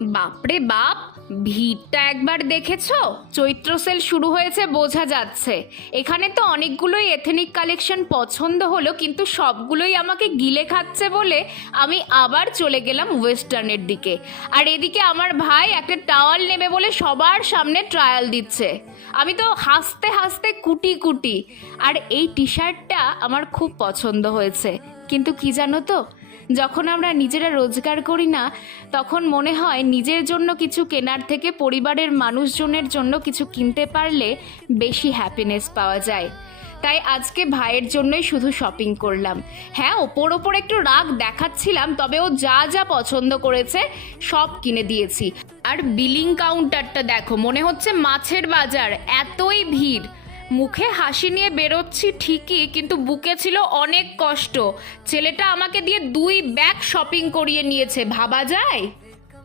বাপরে বাপ, ভিড়টা একবার দেখেছো? চৈত্র সেল শুরু হয়েছে বোঝা যাচ্ছে। এখানে তো অনেকগুলোই এথেনিক কালেকশন পছন্দ হলো, কিন্তু সবগুলোই আমাকে গিলে খাচ্ছে বলে আমি আবার চলে গেলাম ওয়েস্টার্নের দিকে। আর এদিকে আমার ভাই একটা টাওয়াল নেবে বলে সবার সামনে ট্রায়াল দিচ্ছে। আমি তো হাসতে হাসতে কুটি কুটি। আর এই টি শার্টটা আমার খুব পছন্দ হয়েছে, কিন্তু কি জানো তো, যখন আমরা নিজেরা রোজগার করি না, তখন মনে হয় নিজের জন্য কিছু কেনার থেকে পরিবারের মানুষজনের জন্য কিছু কিনতে পারলে বেশি হ্যাপিনেস পাওয়া যায়। তাই আজকে ভাইয়ের জন্যই শুধু শপিং করলাম। হ্যাঁ, ওপর ওপর একটু রাগ দেখাচ্ছিলাম, তবে ও যা যা পছন্দ করেছে সব কিনে দিয়েছি। আর বিলিং কাউন্টারটা দেখো, মনে হচ্ছে মাছের বাজার, এতই ভিড়। মুখে হাসি নিয়ে বেরোচ্ছি ঠিকই, কিন্তু বুকে ছিল অনেক কষ্ট। ছেলেটা আমাকে দিয়ে 2 ব্যাগ শপিং করিয়ে নিয়েছে, ভাবা যায়?